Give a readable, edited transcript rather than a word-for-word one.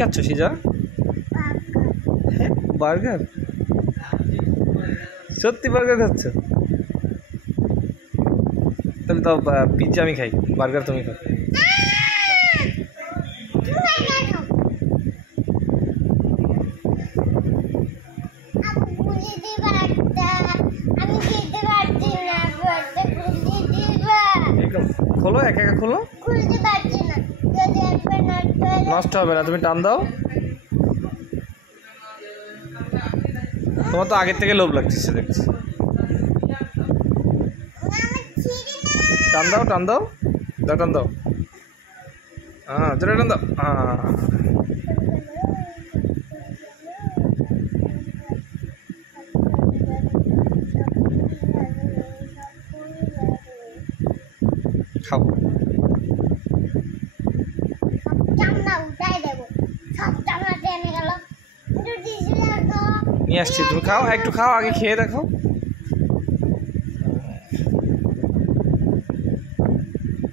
খাচ্ছ সিজা? বার্গার? সত্যি বার্গার খাচ্ছ? তাহলে তো পিৎজা আমি খাই, বার্গার তুমি খাও। খোলো, একা একা খোলো, নষ্ট হবে না, তুমি টান দাও। তোমার তো আগের থেকে লোভ লাগছে দেখছি। টান দাও, টান দাও, দাও টান দাও, হ্যাঁ জোরে টান দাও, খাও। নিয়ে আসছি, তুমি খাও, একটু খাও, আগে খেয়ে দেখো।